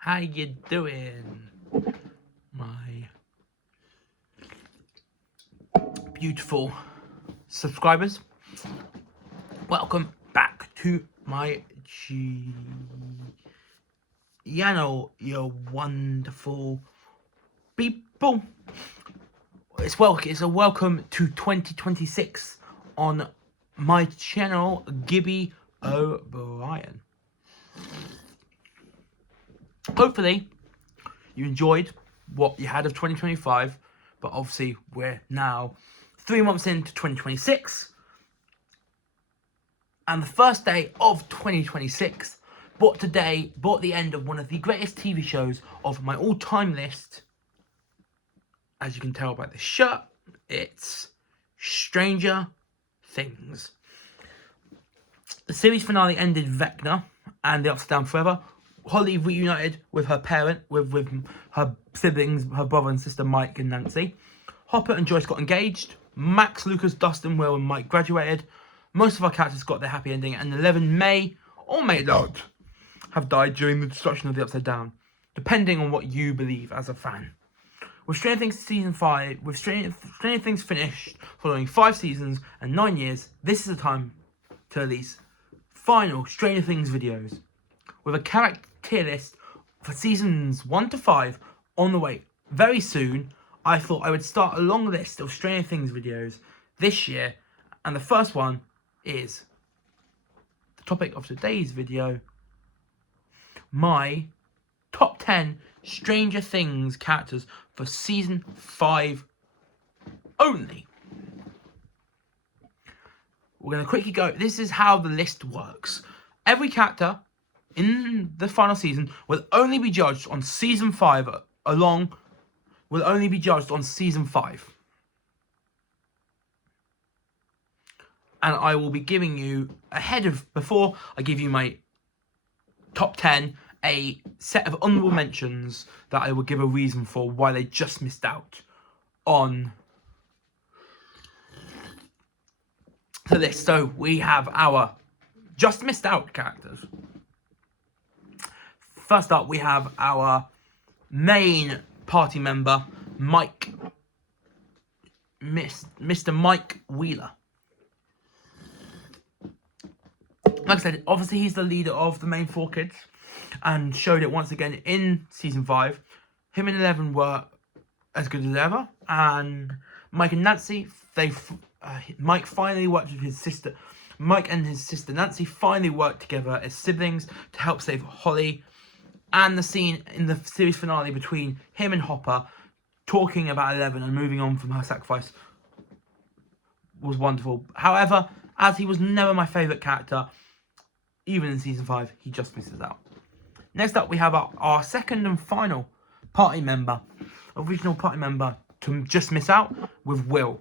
How you doing, my beautiful subscribers? Welcome back to my channel, you wonderful people. It's a welcome to 2026 on my channel, Gibby O'Brien. Hopefully you enjoyed what you had of 2025, but obviously we're now 3 months into 2026, and the first day of 2026 brought the end of one of the greatest TV shows of my all-time list. As you can tell by the shirt, it's Stranger Things. The series finale ended Vecna and the Upside Down Forever. Holly reunited with her parent, with her siblings, her brother and sister Mike and Nancy. Hopper and Joyce got engaged. Max, Lucas, Dustin, Will and Mike graduated. Most of our characters got their happy ending, and 11 may or may not have died during the destruction of the Upside Down, depending on what you believe as a fan. With Stranger Things season 5, with Stranger Things finished following 5 seasons and 9 years, this is the time to release final Stranger Things videos, with a character tier list for seasons 1 to 5 on the way very soon. I thought I would start a long list of Stranger Things videos this year, and the first one is the topic of today's video: my top 10 Stranger Things characters for season 5 only. We're going to quickly go. This is how the list works. Every character in the final season will only be judged on season 5 will only be judged on season 5. And I will be giving you, before I give you my top 10, a set of honourable mentions that I will give a reason for why they just missed out on the list. So we have our just missed out characters. First up, we have our main party member, Mike. Mr. Mike Wheeler. Like I said, obviously he's the leader of the main 4 kids, and showed it once again in season 5. Him and 11 were as good as ever, and Mike and Nancy, Mike finally worked with his sister. Mike and his sister Nancy finally worked together as siblings to help save Holly. And the scene in the series finale between him and Hopper talking about 11 and moving on from her sacrifice was wonderful. However, as he was never my favourite character, even in season 5, he just misses out. Next up, we have our second and final party member, original party member to just miss out, with Will.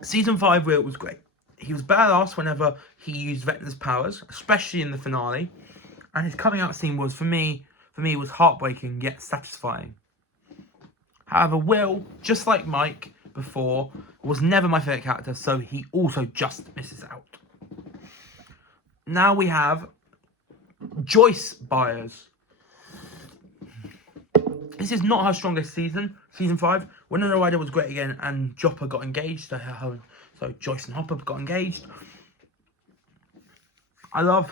Season 5 Will was great. He was badass whenever he used Vecna's powers, especially in the finale. And his coming out scene was, for me, was heartbreaking yet satisfying. However, Will, just like Mike before, was never my favourite character, so he also just misses out. Now we have Joyce Byers. This is not her strongest season, season 5. Winona Ryder was great again, and Jopper got engaged, so Joyce and Hopper got engaged. I love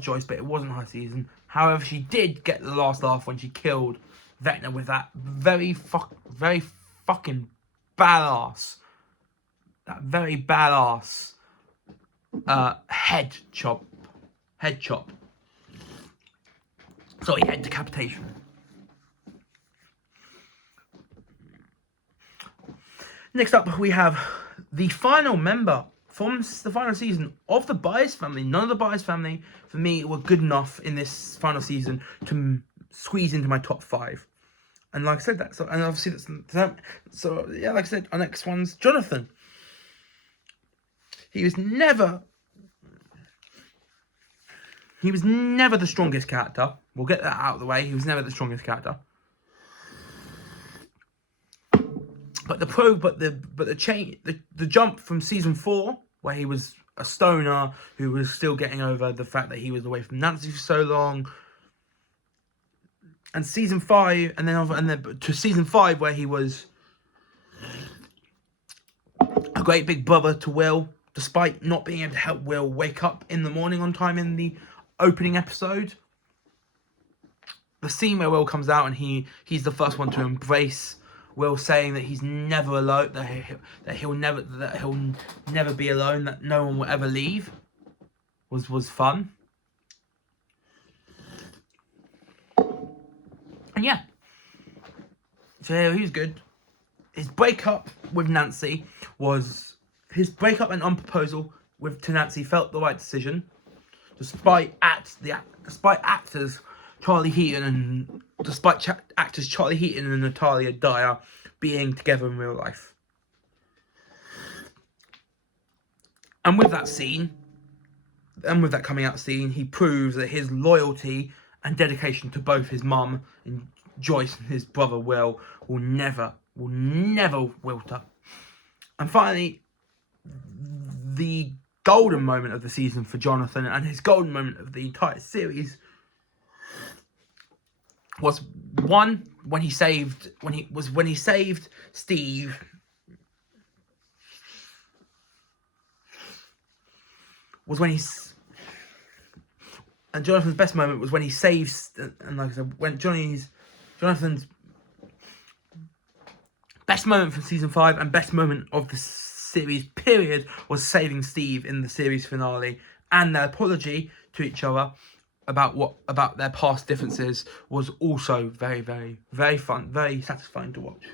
Joyce, but it wasn't her season. However, she did get the last laugh when she killed Vecna with that very fucking badass, head chop. Sorry, head decapitation. Next up, we have the final member from the final season of the Byers family. None of the Byers family, for me, were good enough in this final season to squeeze into my top 5. And like I said, like I said, our next one's Jonathan. He was never the strongest character. We'll get that out of the way. He was never the strongest character. But the jump from season 4, where he was a stoner who was still getting over the fact that he was away from Nancy for so long. And season 5, and then to season 5 where he was a great big brother to Will, despite not being able to help Will wake up in the morning on time in the opening episode. The scene where Will comes out and he's the first one to embrace Will, saying that he's never alone, that he'll never be alone, that no one will ever leave, was fun. And yeah, so he was good. His breakup with Nancy his breakup and unproposal to Nancy felt the right decision, despite actors Charlie Heaton and Natalia Dyer being together in real life. And with that scene, and with that coming out scene, he proves that his loyalty and dedication to both his mum and Joyce and his brother Will never wilter. And finally, the golden moment of the season for Jonathan, and his golden moment of the entire series, was when he saved Steve. And Jonathan's best moment was when he saves, and like I said, when Jonathan's best moment from season 5 and best moment of the series period was saving Steve in the series finale, and their apology to each other about their past differences was also very, very, very fun, very satisfying to watch.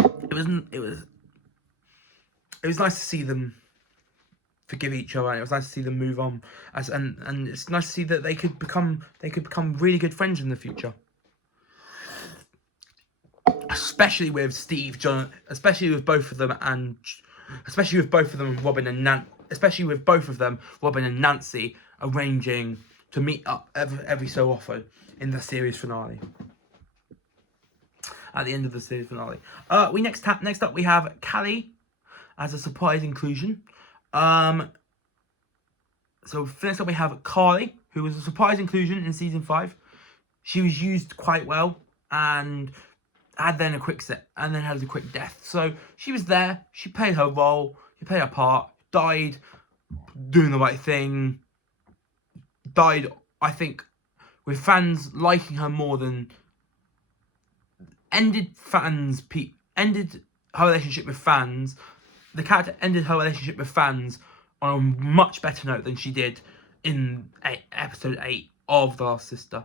It was nice to see them forgive each other, and it was nice to see them move on, and it's nice to see that they could become really good friends in the future. Especially with Steve, John, especially with both of them, Robin and Nancy arranging to meet up every so often in the series finale. At the end of the series finale, next up we have Callie as a surprise inclusion. So next up we have Carly, who was a surprise inclusion in season 5. She was used quite well and had a quick death. So she was there. She played her role. She played her part. Died doing the right thing. Died, I think, with fans liking her more than ended her relationship with fans. The character ended her relationship with fans on a much better note than she did in episode 8 of The Last Sister.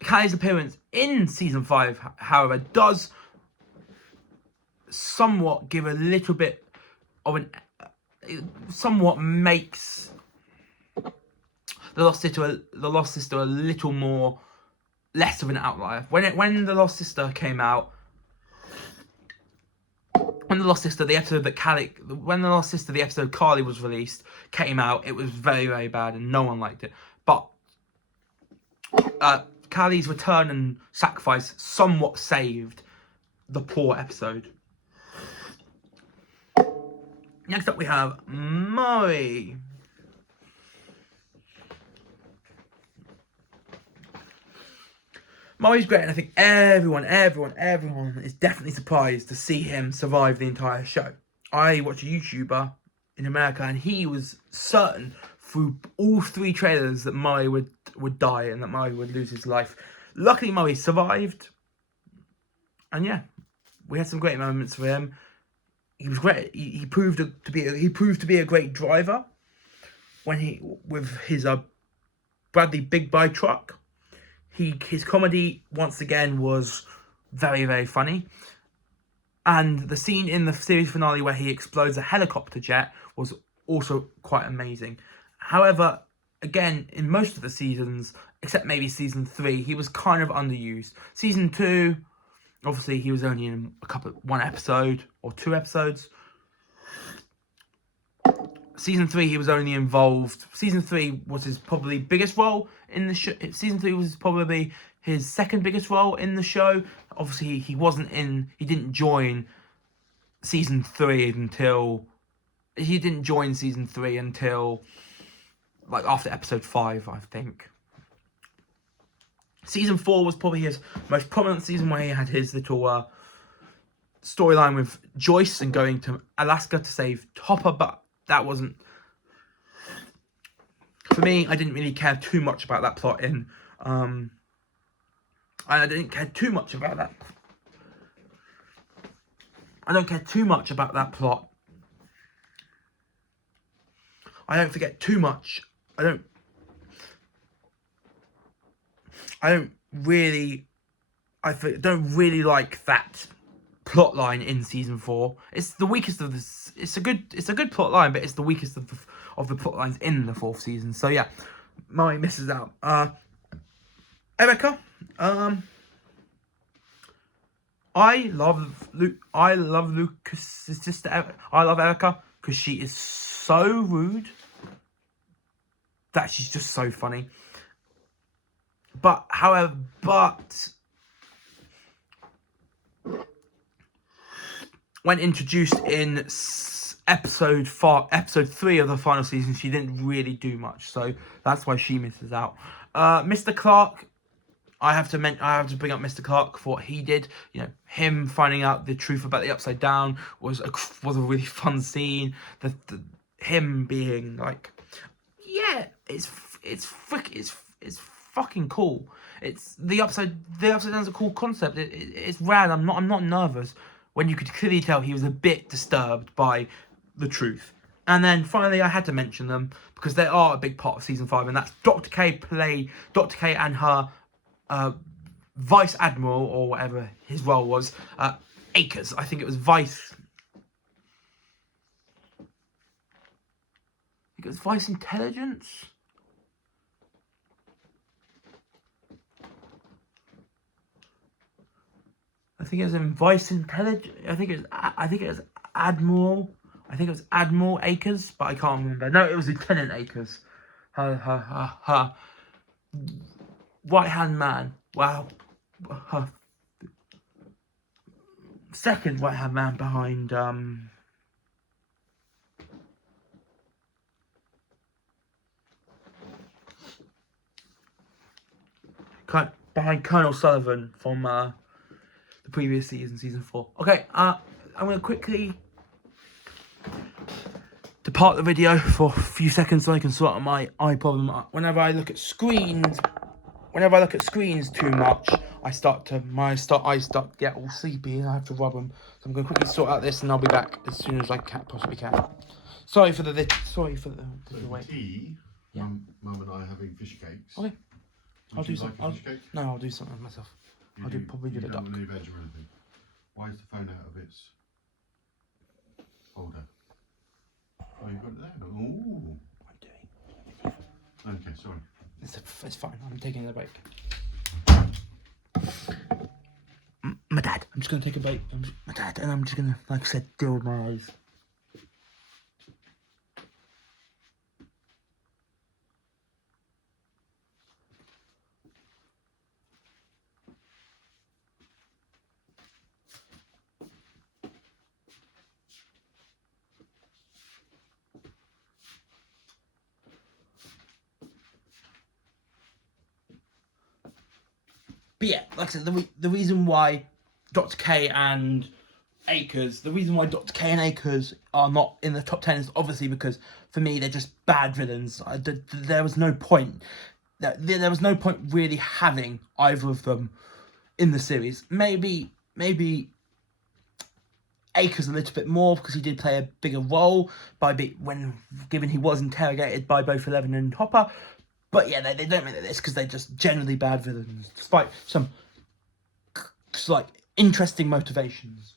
Callie's appearance in season 5, however, does somewhat give a little bit of somewhat makes The Lost Sister a little more less of an outlier. When The Lost Sister came out, when The Lost Sister, the episode Carly was released, came out, it was very, very bad and no one liked it. But Callie's return and sacrifice somewhat saved the poor episode. Next up we have Murray. Murray's great, and I think everyone is definitely surprised to see him survive the entire show. I watched a YouTuber in America, and he was certain through all 3 trailers that Murray would die and that Murray would lose his life. Luckily, Murray survived, and yeah, we had some great moments for him. He was great. He proved to be a great driver with his Bradley Big Bike truck. His comedy once again was very, very funny, and the scene in the series finale where he explodes a helicopter jet was also quite amazing. However, again, in most of the seasons, except maybe season 3, he was kind of underused. Season 2, obviously, he was only in one episode or 2 episodes. Season 3, he was only involved. Season 3 was his probably biggest role in the show. Season 3 was probably his second biggest role in the show. Obviously, he didn't join season 3 until he didn't join season 3 until like after episode 5, I think. Season 4 was probably his most prominent season, where he had his little storyline with Joyce and going to Alaska to save Topper, but that wasn't... For me, I didn't really care too much about that plot in... I didn't care too much about that. I don't care too much about that plot. I don't forget too much. I don't really like that plot line in season 4. It's the weakest of this. It's a good plot line, but it's the weakest of the plot lines in the 4th season. So yeah, Mummy misses out. Erica, I love Lucas's sister. I love Erica because she is so rude that she's just so funny. But when introduced in episode 3 of the final season, she didn't really do much, so that's why she misses out. Mr. Clark, I have to bring up Mr. Clark for what he did. You know, him finding out the truth about the Upside Down was a really fun scene. Him being like, yeah, it's fucking cool. It's the upside down's a cool concept. It's rad. I'm not nervous, when you could clearly tell he was a bit disturbed by the truth. And then finally, I had to mention them because they are a big part of season 5, and that's Dr. K and her Vice Admiral, or whatever his role was, Akers. I think it was Vice. I think it was Vice Intelligence. I think it was in Vice Intelligence. I think it was Admiral. I think it was Admiral Akers, but I can't remember. No, it was Lieutenant Akers. Her right hand man. Wow. Her second right hand man behind behind Colonel Sullivan from the previous season 4. Okay, I'm gonna quickly depart the video for a few seconds so I can sort out my eye problem. Whenever I look at screens too much, I start to get all sleepy and I have to rub them. So I'm gonna quickly sort out this and I'll be back as soon as I possibly can. Sorry for the wait. Tea. Yeah. Mum and I are having fish cakes. Okay. I'll do something. I'll do something myself. I'll probably do the duck. You don't veg or anything. Why is the phone out of its holder? Oh, you've got it there. Ooh. I'm doing. Okay, sorry. It's fine. I'm taking a break. My dad. I'm just gonna take a break. My dad, and I'm just gonna, like I said, deal with my eyes. But yeah, like I said, the reason why Dr. K and Akers are not in the top 10 is obviously because, for me, they're just bad villains. There was no point. There was no point really having either of them in the series. Maybe Akers a little bit more because he did play a bigger role given he was interrogated by both Eleven and Hopper. But yeah, they don't make this because they're just generally bad villains, despite some like interesting motivations.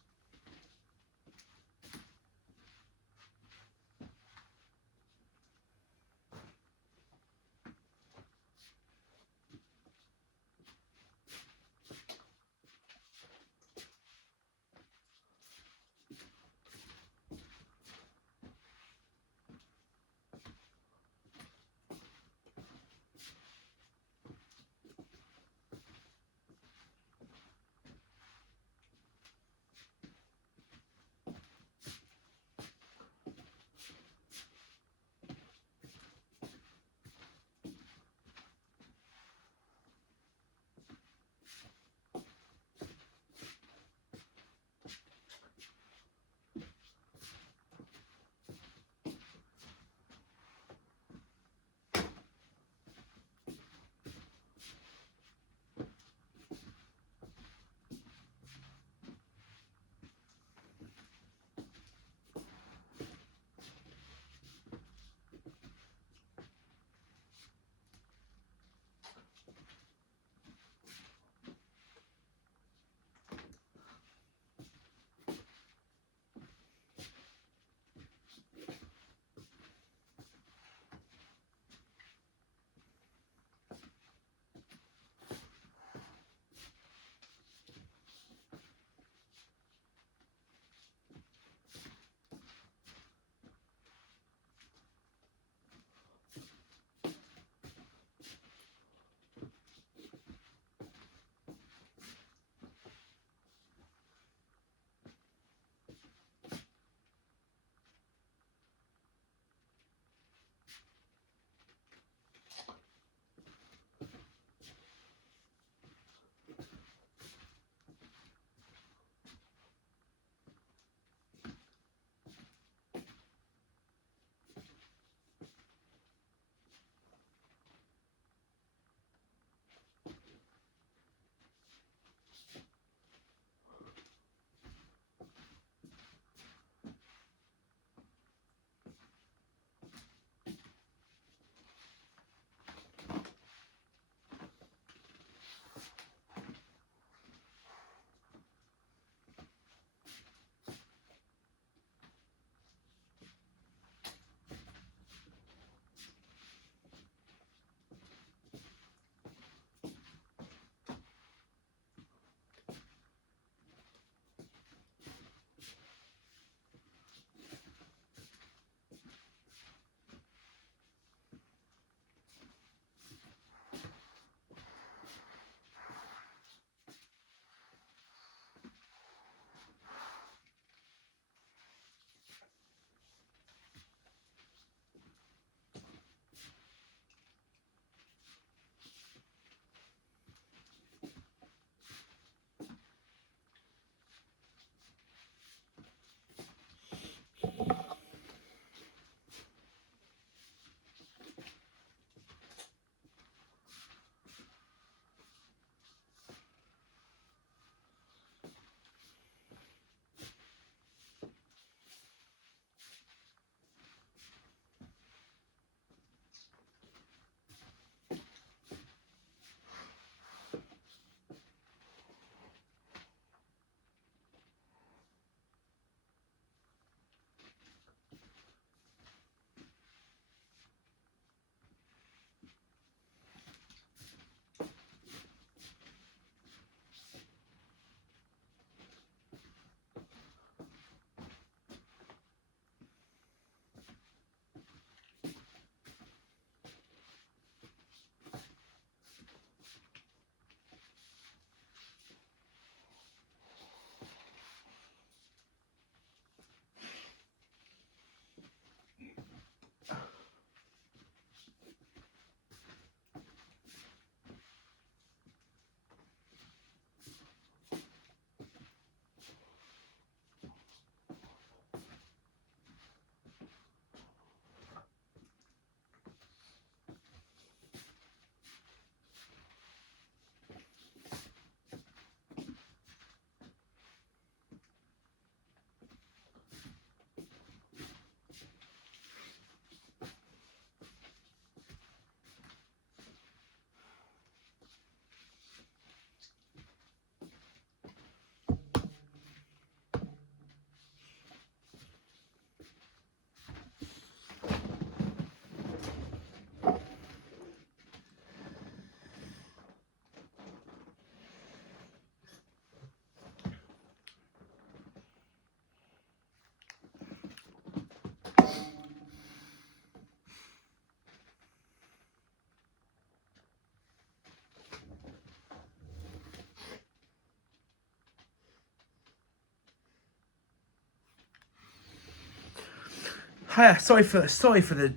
Hiya, sorry truly for the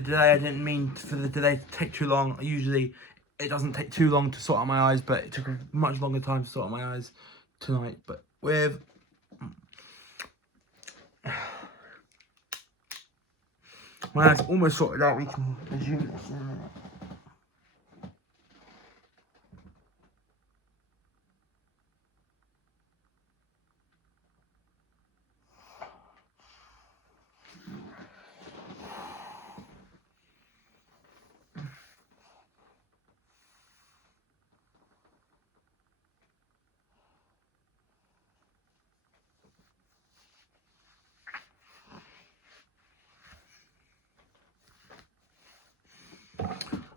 delay. I didn't mean for the delay to take too long. Usually it doesn't take too long to sort out my eyes, but it took a much longer time to sort out my eyes tonight. But with my eyes almost sorted out, we can resume this in a minute.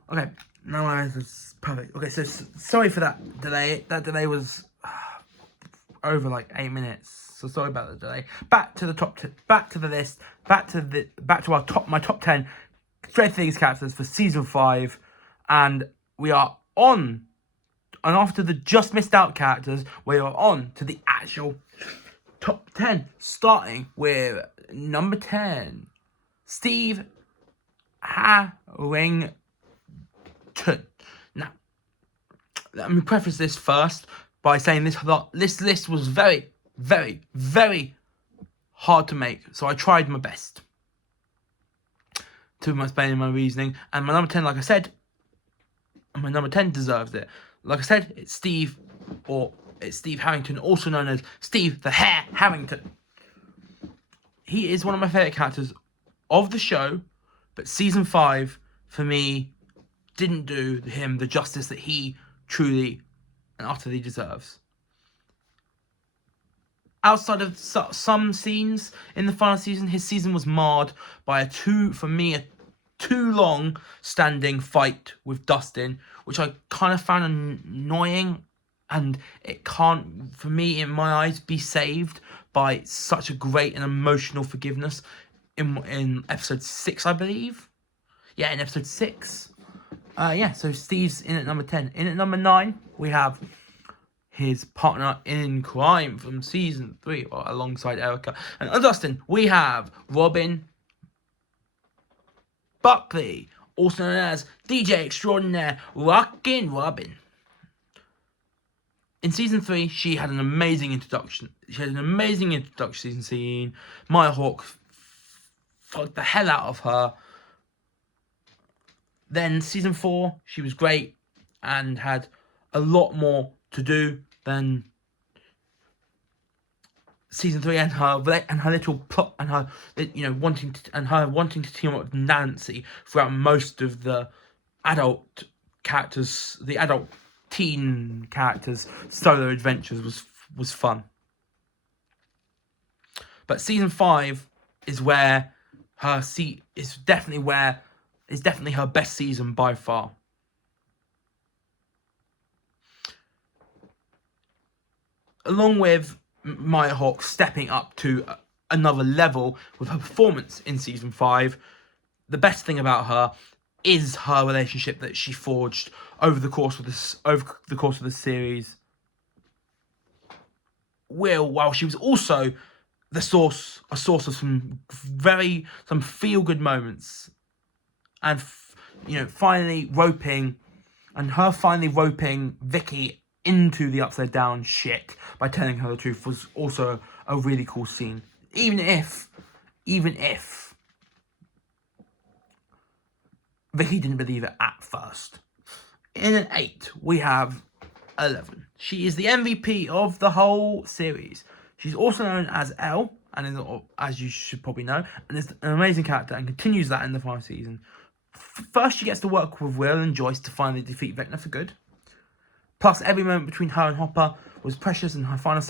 Okay, now my eyes is perfect. Okay, so sorry for that delay. That delay was over like 8 minutes. So sorry about the delay. Back to the back to the list. Back to my top 10 Stranger Things characters for season 5, and we are on. And after the just missed out characters, we are on to the actual top 10, starting with number 10, Steve Harrington. Now, let me preface this first by saying this list was very, very, very hard to make, so I tried my best to explain my reasoning. And my number 10, like I said, my number 10 deserves it. Like I said, it's Steve Harrington, also known as Steve the Hair Harrington. He is one of my favourite characters of the show, but season 5, for me, didn't do him the justice that he truly and utterly deserves. Outside of some scenes in the final season, his season was marred by a too long standing fight with Dustin, which I kind of found annoying, and it can't, for me, in my eyes, be saved by such a great and emotional forgiveness in episode 6, I believe. Yeah, in episode 6. So Steve's in at number 10. In at number 9, we have his partner in crime from season 3, alongside Erica. And Dustin, we have Robin Buckley, also known as DJ Extraordinaire, Rockin' Robin. In season 3, she had an amazing introduction. Season scene. Maya Hawke fucked the hell out of her. Then season 4, she was great and had a lot more to do than season 3, and her little plot, and her wanting to team up with Nancy throughout most of the adult characters, the adult teen characters' solo adventures was fun. But season 5 is where is definitely her best season by far. Along with Maya Hawke stepping up to another level with her performance in season 5, the best thing about her is her relationship that she forged over the course of the series. While she was also a source of some feel good moments, and finally roping Vicky into the upside down shit by telling her the truth was also a really cool scene. Even if Vicky didn't believe it at first. In an 8, we have 11. She is the MVP of the whole series. She's also known as Elle, and is, as you should probably know, and is an amazing character and continues that in the final season. First, she gets to work with Will and Joyce to finally defeat Vecna for good. Plus, every moment between her and Hopper was precious, and her final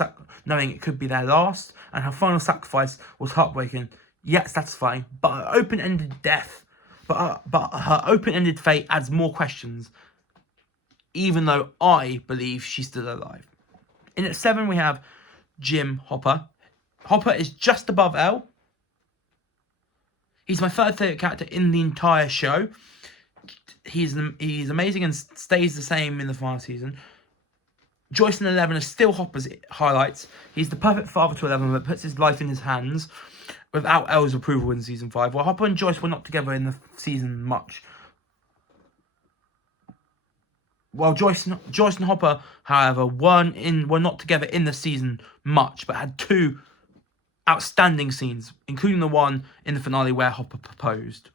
knowing it could be their last, and her final sacrifice was heartbreaking, yet satisfying. But her open-ended fate adds more questions, even though I believe she's still alive. In at 7, we have Jim Hopper. Hopper is just above Elle. He's my third favourite character in the entire show. He's amazing and stays the same in the final season. Joyce and 11 are still Hopper's highlights. He's the perfect father to 11, but puts his life in his hands without Elle's approval in season 5. Well, Hopper and Joyce were not together in the season much. Well, Joyce and Hopper, however, were not together in the season much, but had 2 outstanding scenes, including the one in the finale where Hopper proposed.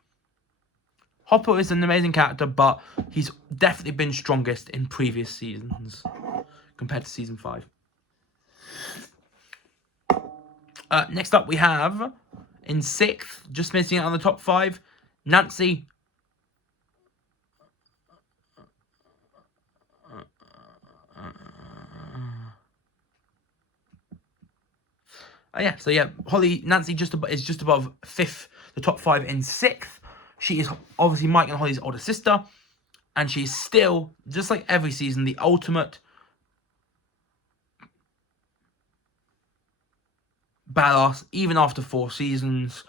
Hopper is an amazing character, but he's definitely been strongest in previous seasons compared to season 5. Next up, we have in 6th, just missing out on the top 5, Nancy. Nancy is just above 5th, the top 5 in 6th. She is obviously Mike and Holly's older sister, and she's still, just like every season, the ultimate badass, even after 4 seasons,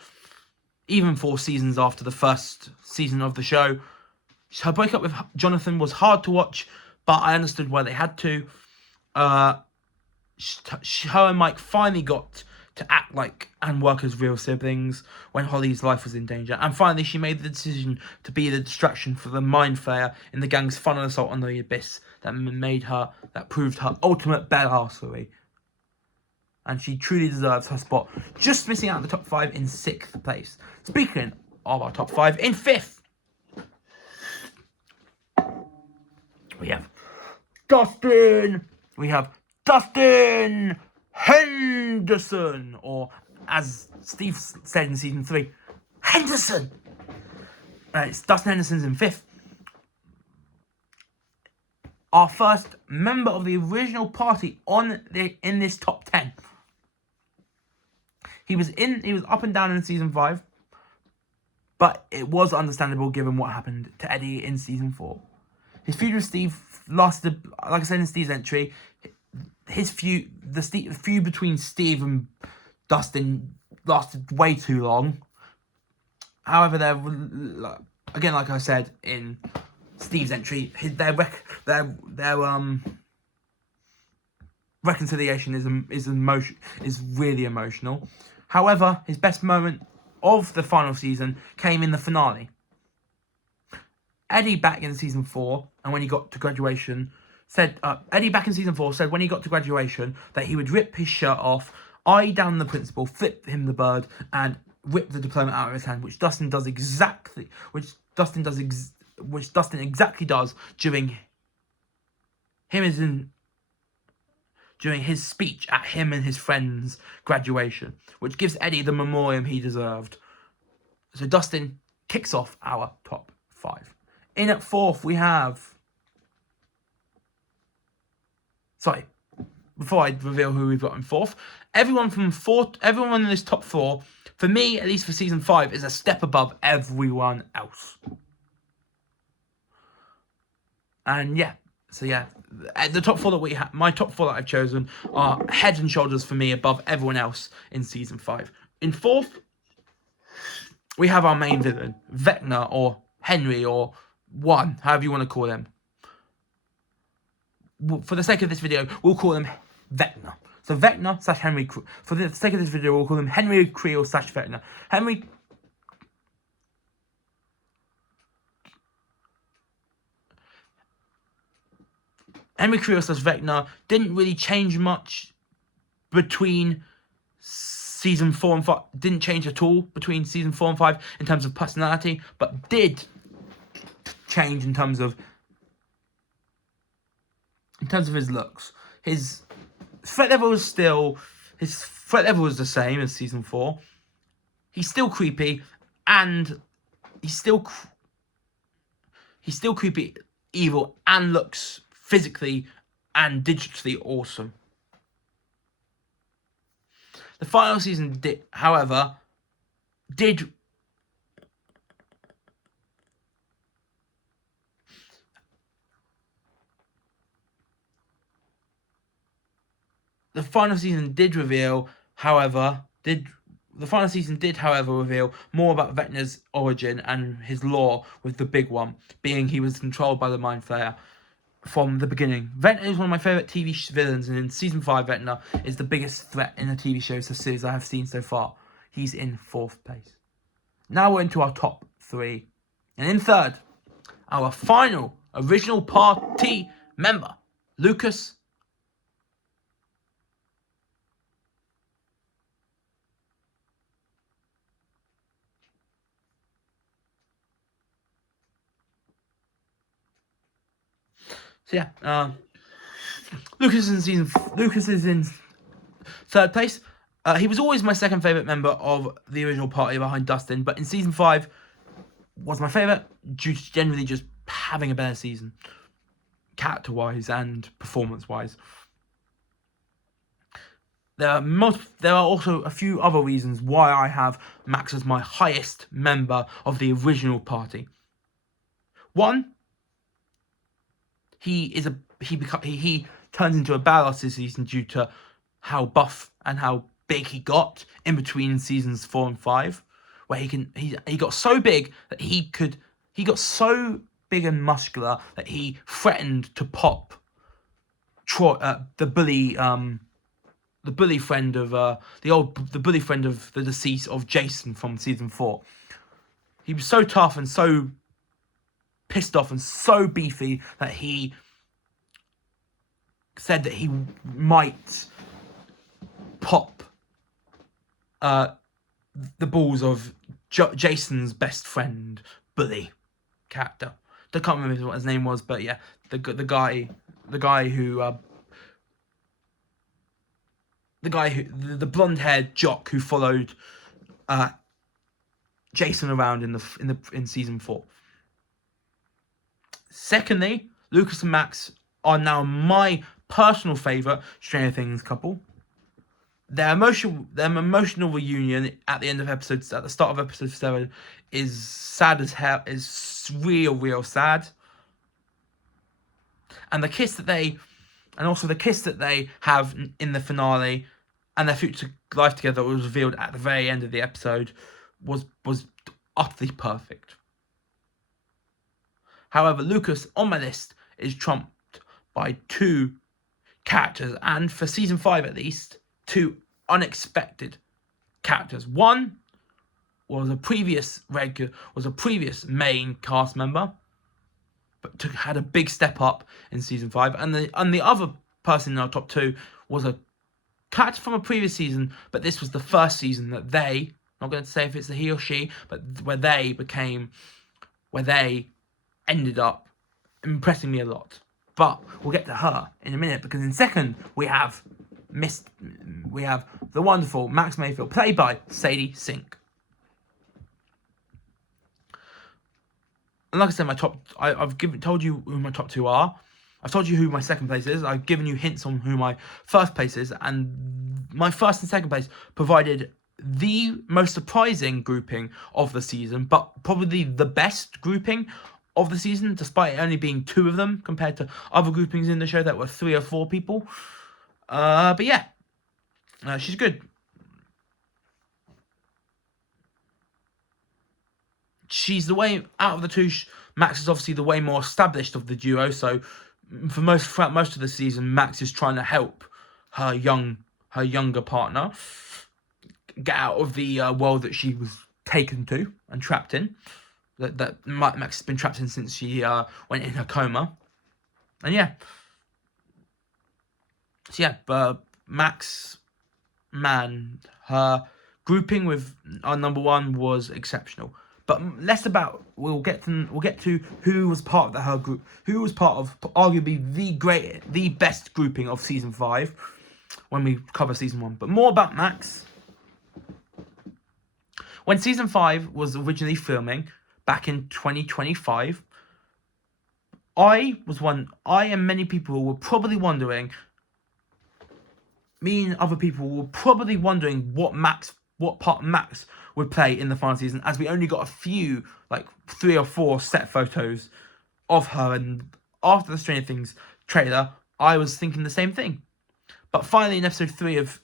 even 4 seasons after the first season of the show. Her breakup with Jonathan was hard to watch, but I understood why they had to. Her and Mike finally got to act like and work as real siblings when Holly's life was in danger. And finally, she made the decision to be the distraction for the Mind Flayer in the gang's final assault on the Abyss that proved her ultimate badassery. And she truly deserves her spot, just missing out on the top 5 in 6th place. Speaking of our top 5, in 5th, we have Dustin Henderson, or as Steve said in season 3, Henderson. It's Dustin Henderson's in 5th. Our first member of the original party in this top 10. He was up and down in season 5, but it was understandable given what happened to Eddie in season 4. His feud with Steve lasted, like I said in Steve's entry, the feud between Steve and Dustin lasted way too long. However, again, like I said in Steve's entry, their reconciliation is really emotional. However, his best moment of the final season came in the finale. Eddie back in season 4, and when he got to graduation, said when he got to graduation that he would rip his shirt off, eye down the principal, flip him the bird, and rip the diploma out of his hand, which Dustin exactly does during his speech at him and his friend's graduation, which gives Eddie the memoriam he deserved. So Dustin kicks off our top 5. In at 4th, we have... Sorry, before I reveal who we've got in 4th, everyone in this top 4, for me, at least for season 5, is a step above everyone else. And the top 4 that we have, my top 4 that I've chosen are head and shoulders for me above everyone else in season 5. In 4th, we have our main villain, Vecna, or Henry, or One, however you want to call him. For the sake of this video, we'll call him Vecna. So Vecna / Henry. For the sake of this video, we'll call him Henry Creel / Vecna. Henry Creel / Vecna didn't really change much between season 4 and 5. Didn't change at all between season 4 and 5 in terms of personality, but did change in terms of his looks. His threat level was the same as season 4. He's still creepy, and he's still creepy, evil, and looks physically and digitally awesome. The final season did reveal, however, more about Vecna's origin and his lore, with the big one being he was controlled by the Mind Flayer from the beginning. Vecna is one of my favourite TV villains, and in season 5, Vecna is the biggest threat in the TV show series I have seen so far. he's in 4th place. Now we're into our top 3. And in 3rd, our final original party member, Lucas. So yeah, Lucas is in 3rd place. He was always my second favourite member of the original party behind Dustin, but in season 5 was my favourite due to generally just having a better season, character-wise and performance-wise. There are also a few other reasons why I have Max as my highest member of the original party. One, he turns into a badass this season due to how buff and how big he got in between seasons 4 and 5, where he got so big that he got so big and muscular that he threatened to pop Troy, the bully friend of the deceased of Jason from season 4. He was so tough and so pissed off and so beefy that he said that he might pop the balls of Jason's best friend, bully character. I can't remember what his name was, but yeah, the guy who the blonde-haired jock who followed Jason around in season 4. Secondly, Lucas and Max are now my personal favourite Stranger Things couple. Their emotional reunion at the start of episode 7 is sad as hell. Is real sad. And the kiss that they have in the finale, and their future life together was revealed at the very end of the episode, was utterly perfect. However, Lucas on my list is trumped by 2 characters, and for season 5 at least, 2 unexpected characters. One was a previous main cast member, but had a big step up in season 5, and the other person in our top 2 was a character from a previous season, but this was the first season that they, not going to say if it's a he or she, but where they ended up impressing me a lot. But we'll get to her in a minute, because in second we have the wonderful Max Mayfield, played by Sadie Sink. And like I said, I've told you who my top 2 are. I've told you who my second place is. I've given you hints on who my first place is, and my first and second place provided the most surprising grouping of the season, but probably the best grouping of the season, despite it only being 2 of them compared to other groupings in the show that were 3 or 4 people. But yeah, she's good. She's the way out of the 2. Max is obviously the way more established of the duo. So throughout most of the season, Max is trying to help her younger partner get out of the world that she was taken to and trapped in. That Max has been trapped in since she went in her coma. And yeah. So yeah, Max, man, her grouping with our number 1 was exceptional. But less about, we'll get to who was part of her group, who was part of arguably the best grouping of season 5 when we cover season 1. But more about Max. When season 5 was originally filming back in 2025, I and many people were probably wondering, me and other people were probably wondering what part Max would play in the final season, as we only got a few, like 3 or 4 set photos of her, and after the Stranger Things trailer, I was thinking the same thing. But finally, in episode 3 of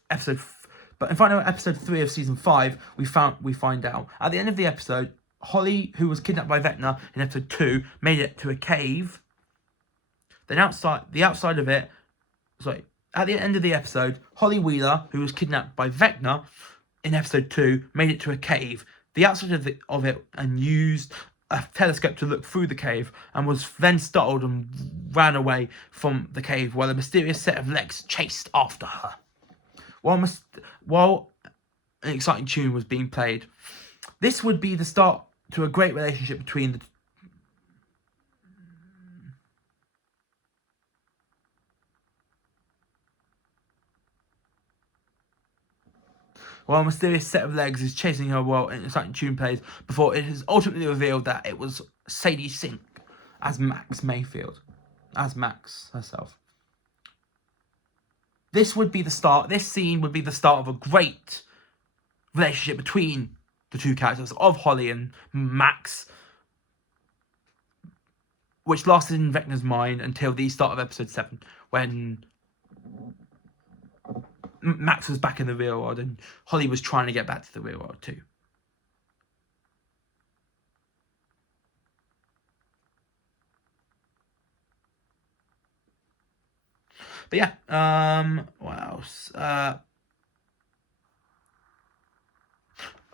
season 5, we find out at the end of the episode, Holly, who was kidnapped by Vecna in episode 2, made it to a cave. Then at the end of the episode, Holly Wheeler, who was kidnapped by Vecna in episode 2 made it to a cave, the outside of it, and used a telescope to look through the cave, and was then startled and ran away from the cave while a mysterious set of legs chased after her. While an exciting tune was being played, this would be the start to a great relationship between the while a mysterious set of legs is chasing her while an exciting tune plays, before it is ultimately revealed that it was Sadie Sink as Max Mayfield, as Max herself. This scene would be the start of a great relationship between the two characters of Holly and Max, which lasted in Vecna's mind until the start of episode 7, when Max was back in the real world and Holly was trying to get back to the real world too. But yeah, what else?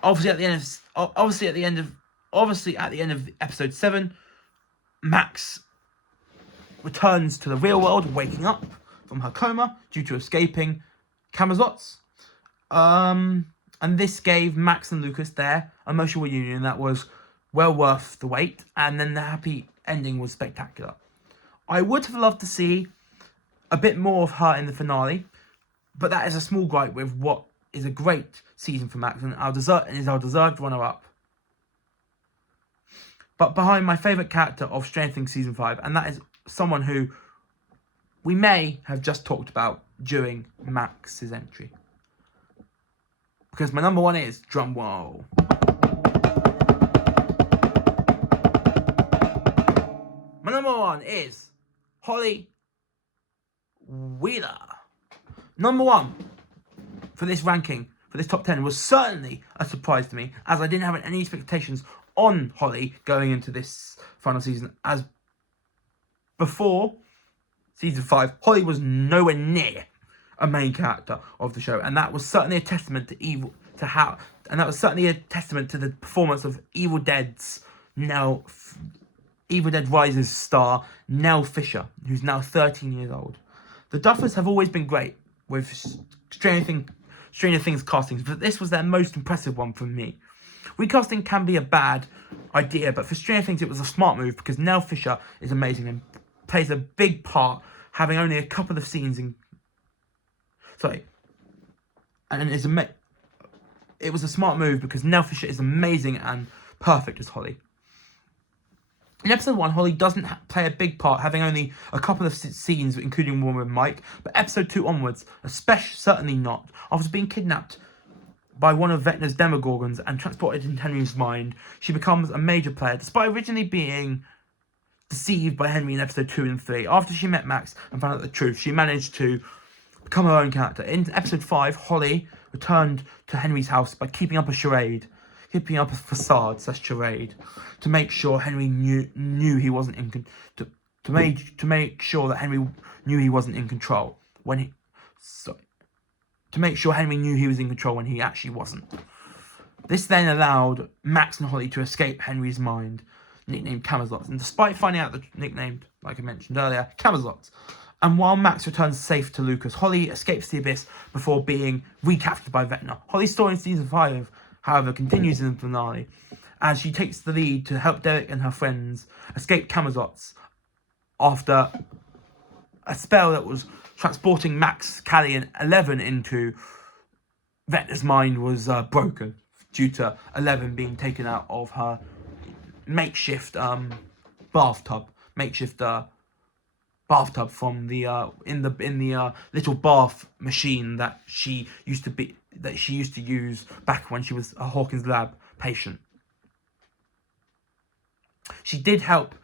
Obviously at the end of episode 7, Max returns to the real world, waking up from her coma due to escaping Camazotz. And this gave Max and Lucas their emotional reunion that was well worth the wait, and then the happy ending was spectacular. I would have loved to see a bit more of her in the finale, but that is a small gripe with what is a great season for Max and is our deserved runner-up. But behind my favourite character of Stranger Things Season 5, and that is someone who we may have just talked about during Max's entry. Because my number 1 is, drum roll, my number 1 is Holly Wheeler. Number 1 for this ranking, for this top 10, was certainly a surprise to me, as I didn't have any expectations on Holly going into this final season, as before season 5, Holly was nowhere near a main character of the show, and that was certainly a testament to the performance of Evil Dead Rises star Nell Fisher, who's now 13 years old. The Duffers have always been great with Stranger Things castings, but this was their most impressive one for me. Recasting can be a bad idea, but for Stranger Things it was a smart move because Nell Fisher is amazing and plays a big part, having only a couple of scenes it was a smart move because Nell Fisher is amazing and perfect as Holly. In episode 1, Holly doesn't play a big part, having only a couple of scenes, including one with Mike, but episode 2 onwards, certainly not. After being kidnapped by one of Vecna's Demogorgons and transported into Henry's mind, she becomes a major player, despite originally being deceived by Henry in episode 2 and 3. After she met Max and found out the truth, she managed to become her own character. In episode 5, Holly returned to Henry's house by keeping up a facade / charade to make sure Henry knew he wasn't in to make sure that Henry knew he wasn't in control to make sure Henry knew he was in control when he actually wasn't. This then allowed Max and Holly to escape Henry's mind, nicknamed Camazotz, and despite finding out the nickname, like I mentioned earlier, Camazotz. And while Max returns safe to Lucas, Holly escapes the abyss before being recaptured by Vecna. Holly's story in season 5, however, continues in the finale, as she takes the lead to help Derek and her friends escape Camazotz after a spell that was transporting Max, Callie, and Eleven into Vecna's mind was broken due to Eleven being taken out of her makeshift bathtub from the in the little bath machine that she used to use back when she was a Hawkins Lab patient. She did help.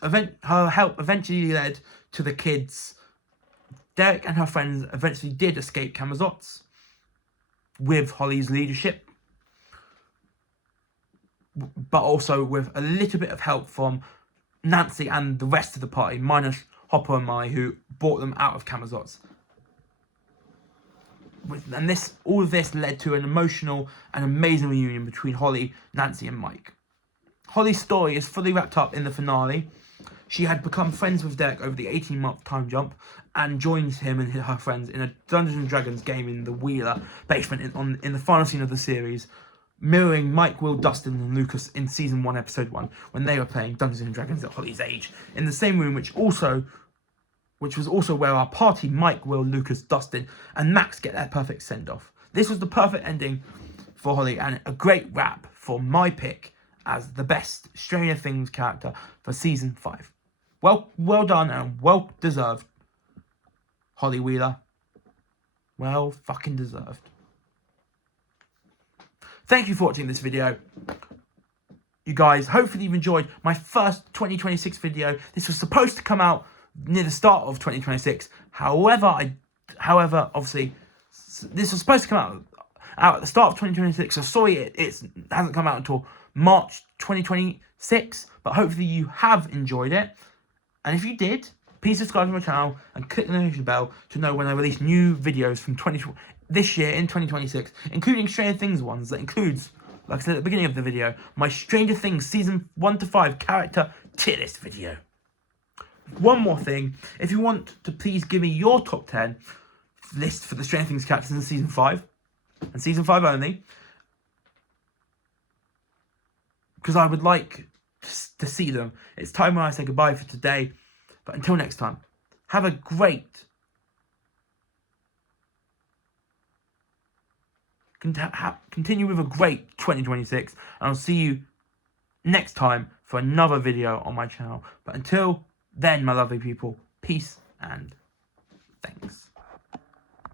Her help eventually led to the kids. Derek and her friends eventually did escape Camazotz with Holly's leadership, but also with a little bit of help from Nancy and the rest of the party, minus Hopper and Mai, who brought them out of Camazotz. And all of this led to an emotional and amazing reunion between Holly, Nancy, and Mike. Holly's story is fully wrapped up in the finale. She had become friends with Derek over the 18-month time jump and joins him and her friends in a Dungeons & Dragons game in the Wheeler basement in the final scene of the series, mirroring Mike, Will, Dustin, and Lucas in Season 1, Episode 1, when they were playing Dungeons & Dragons at Holly's age, in the same room which was also where our party, Mike, Will, Lucas, Dustin, and Max get their perfect send-off. This was the perfect ending for Holly and a great wrap for my pick as the best Stranger Things character for Season 5. Well done and well deserved, Holly Wheeler. Well fucking deserved. Thank you for watching this video. You guys, hopefully you've enjoyed my first 2026 video. This was supposed to come out near the start of 2026. However, obviously, this was supposed to come out at the start of 2026. So sorry, it hasn't come out until March 2026. But hopefully you have enjoyed it. And if you did, please subscribe to my channel and click the notification bell to know when I release new videos from this year in 2026, including Stranger Things ones. That includes, like I said at the beginning of the video, my Stranger Things Season 1 to 5 character tier list video. One more thing, if you want to please give me your top 10 list for the Stranger Things characters in Season 5, and Season 5 only, because I would like to see them. It's time when I say goodbye for today, but until next time, have a great continue with a great 2026, and I'll see you next time for another video on my channel. But until then, my lovely people, peace and thanks.